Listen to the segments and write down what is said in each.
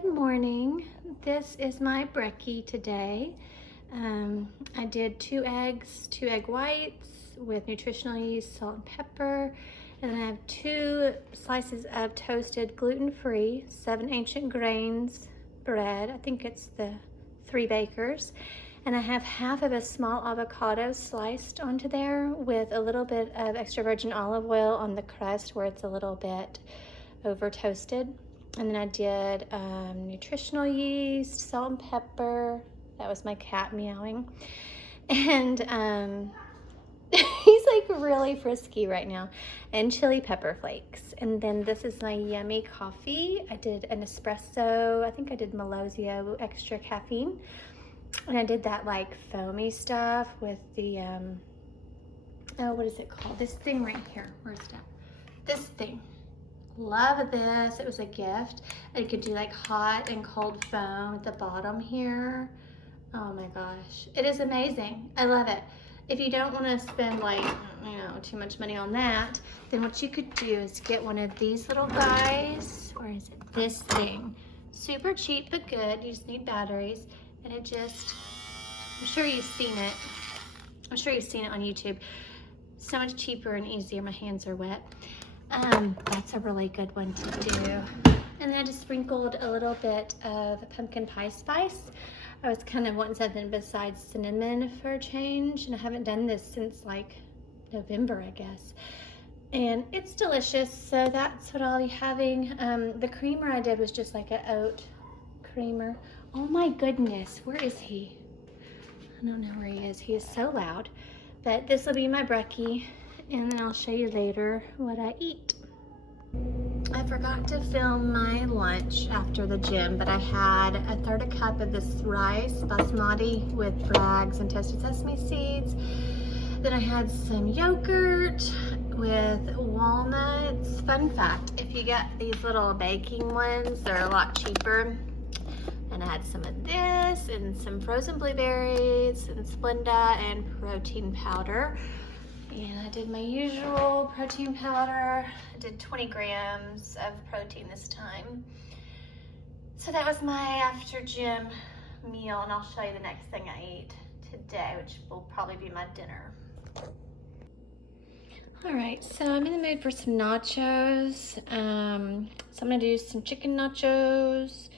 Good morning. This is my brekkie today. I did 2 eggs, 2 egg whites with nutritional yeast, salt and pepper. And then I have 2 slices of toasted gluten-free 7 ancient grains bread. I think it's the 3 bakers. And I have half of a small avocado sliced onto there with a little bit of extra virgin olive oil on the crust where it's a little bit over toasted. And then I did nutritional yeast, salt and pepper. That was my cat meowing. And he's like really frisky right now. And chili pepper flakes. And then this is my yummy coffee. I did an espresso. I think I did Melozio extra caffeine. And I did that like foamy stuff with the, oh, what is it called? This thing right here. Where's that? This thing. Love this. It was a gift. And you could do like hot and cold foam at the bottom here. Oh my gosh. It is amazing. I love it. If you don't want to spend like, too much money on that, then what you could do is get one of these little guys. Or is it this thing? Super cheap but good. You just need batteries. And it just, I'm sure you've seen it. I'm sure you've seen it on YouTube. So much cheaper and easier. My hands are wet. That's a really good one to do. And then I just sprinkled a little bit of pumpkin pie spice. I was kind of wanting something besides cinnamon for a change, and I haven't done this since like November, I guess. And it's delicious, so that's what I'll be having. The creamer I did was just like an oat creamer. Oh my goodness, where is he? I don't know where he is. He is so loud. But this will be my brekkie, and then I'll show you later what I eat. I forgot to film my lunch after the gym, but I had 1/3 cup of this rice, basmati, with Bragg's and toasted sesame seeds. Then I had some yogurt with walnuts. Fun fact, if you get these little baking ones, they're a lot cheaper. And I had some of this and some frozen blueberries and Splenda and protein powder. And I did my usual protein powder. I did 20 grams of protein this time. So that was my after gym meal, and I'll show you the next thing I eat today, which will probably be my dinner. All right, so I'm in the mood for some nachos. So I'm gonna do some chicken nachos.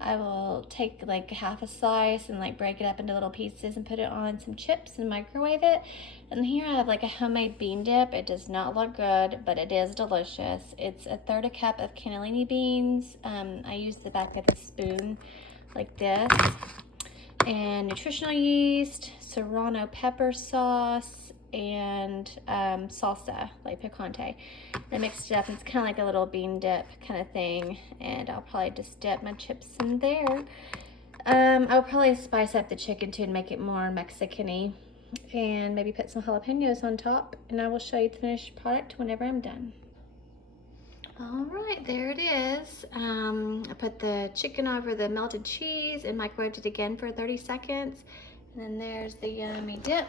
I will take like half a slice and like break it up into little pieces and put it on some chips and microwave it. And here I have like a homemade bean dip. It does not look good, but it is delicious. It's 1/3 cup of cannellini beans. I use the back of the spoon like this. And nutritional yeast, serrano pepper sauce, and salsa, like picante. I mixed it up, and it's kind of like a little bean dip kind of thing, and I'll probably just dip my chips in there. I'll probably spice up the chicken too and make it more Mexican-y, and maybe put some jalapenos on top, and I will show you the finished product whenever I'm done. All right, there it is. I put the chicken over the melted cheese and microwaved it again for 30 seconds. And then there's the yummy dip.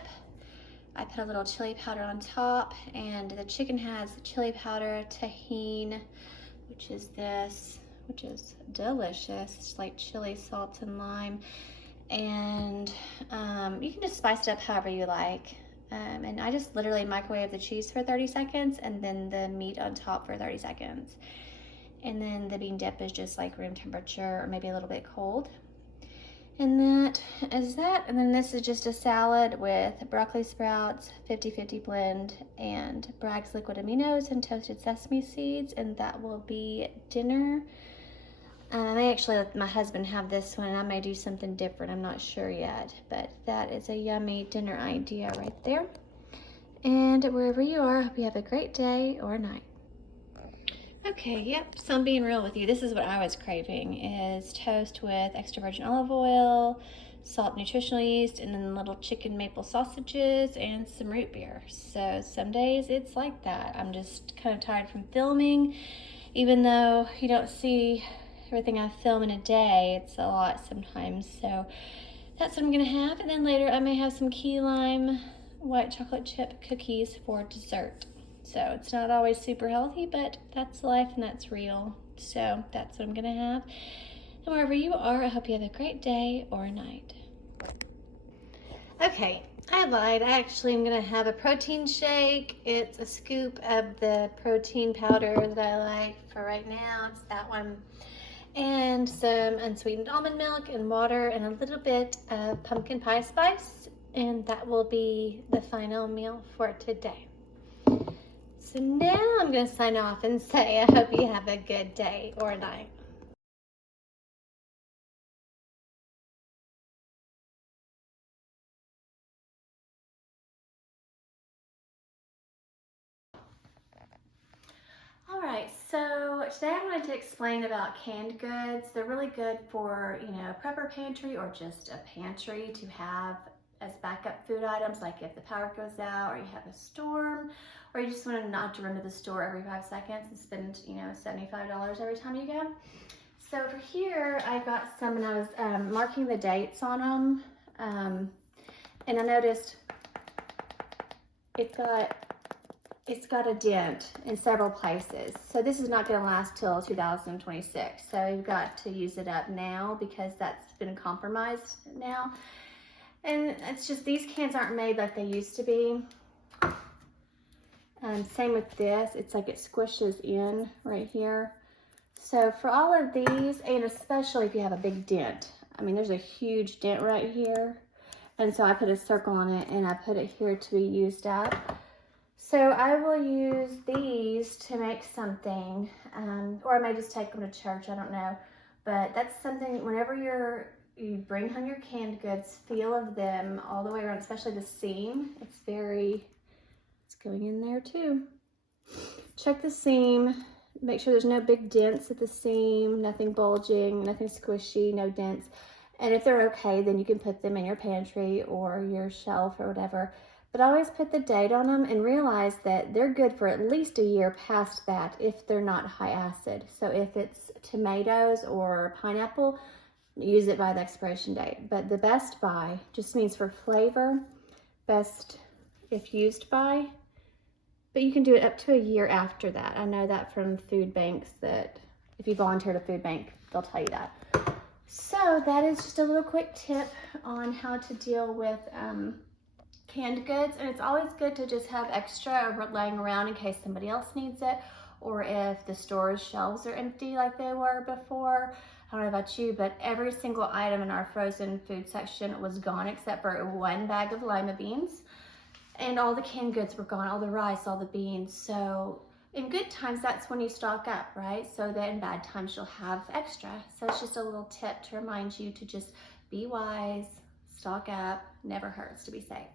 I put a little chili powder on top, and the chicken has chili powder, tahini, which is this, which is delicious. It's like chili, salt, and lime. And you can just spice it up however you like. And I just literally microwave the cheese for 30 seconds and then the meat on top for 30 seconds. And then the bean dip is just like room temperature or maybe a little bit cold. And that is that. And then this is just a salad with broccoli sprouts, 50-50 blend, and Bragg's liquid aminos and toasted sesame seeds. And that will be dinner. I may actually let my husband have this one, and I may do something different. I'm not sure yet, but that is a yummy dinner idea right there. And wherever you are, I hope you have a great day or night. Okay, yep, so I'm being real with you. This is what I was craving, is toast with extra virgin olive oil, salt, nutritional yeast, and then little chicken maple sausages and some root beer. So some days it's like that. I'm just kind of tired from filming, even though you don't see everything I film in a day. It's a lot sometimes. So that's what I'm gonna have. And then later I may have some key lime white chocolate chip cookies for dessert. So it's not always super healthy, but that's life and that's real. So that's what I'm gonna have. And wherever you are, I hope you have a great day or night. Okay, I lied. I actually am gonna have a protein shake. It's a scoop of the protein powder that I like for right now. It's that one. And some unsweetened almond milk and water and a little bit of pumpkin pie spice. And that will be the final meal for today. So now I'm gonna sign off and say I hope you have a good day or night. All right, so today I'm going to explain about canned goods. They're really good for, a prepper pantry or just a pantry to have as backup food items, like if the power goes out or you have a storm, or you just want to not to run to the store every 5 seconds and spend, $75 every time you go. So over here, I got some and I was marking the dates on them, and I noticed it's got a dent in several places. So this is not going to last till 2026. So you've got to use it up now because that's been compromised now. And it's just, these cans aren't made like they used to be. Same with this. It's like it squishes in right here. So for all of these, and especially if you have a big dent, I mean, there's a huge dent right here. And so I put a circle on it and I put it here to be used up. So I will use these to make something, or I may just take them to church, I don't know. But that's something, whenever you bring home your canned goods, feel of them all the way around, especially the seam. It's going in there too. Check the seam, make sure there's no big dents at the seam, nothing bulging, nothing squishy, no dents. And if they're okay, then you can put them in your pantry or your shelf or whatever. But always put the date on them and realize that they're good for at least a year past that if they're not high acid. So if it's tomatoes or pineapple, use it by the expiration date. But the best by just means for flavor, best if used by. But you can do it up to a year after that. I know that from food banks, that if you volunteer at a food bank, they'll tell you that. So that is just a little quick tip on how to deal with canned goods, and it's always good to just have extra laying around in case somebody else needs it, or if the store's shelves are empty like they were before. I don't know about you, but every single item in our frozen food section was gone except for one bag of lima beans, and all the canned goods were gone, all the rice, all the beans. So in good times, that's when you stock up, right? So that in bad times, you'll have extra. So it's just a little tip to remind you to just be wise, stock up, never hurts to be safe.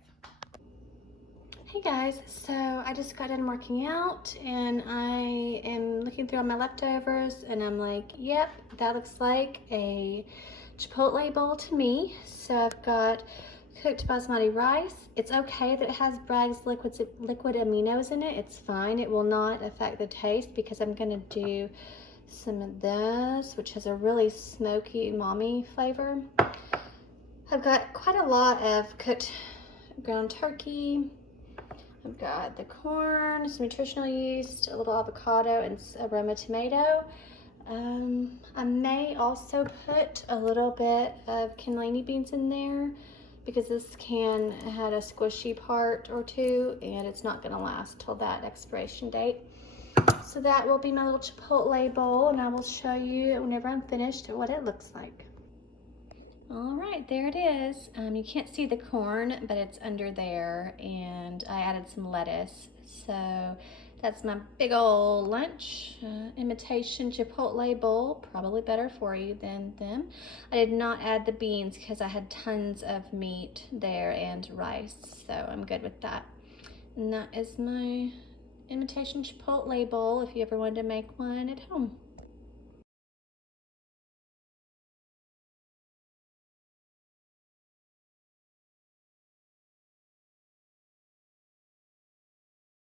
Hey guys, so I just got done working out and I am looking through all my leftovers and I'm like, yep, that looks like a chipotle bowl to me. So I've got cooked basmati rice. It's okay that it has Bragg's liquid aminos in it. It's fine. It will not affect the taste because I'm gonna do some of this, which has a really smoky umami flavor. I've got quite a lot of cooked ground turkey. I've got the corn, some nutritional yeast, a little avocado, and aroma tomato. I may also put a little bit of cannellini beans in there because this can had a squishy part or two and it's not going to last till that expiration date. So that will be my little chipotle bowl, and I will show you whenever I'm finished what it looks like. All right, there it is. You can't see the corn, but it's under there, and I added some lettuce. So that's my big old lunch, imitation chipotle bowl, probably better for you than them. I did not add the beans because I had tons of meat there and rice, so I'm good with that. And that is my imitation chipotle bowl if you ever wanted to make one at home.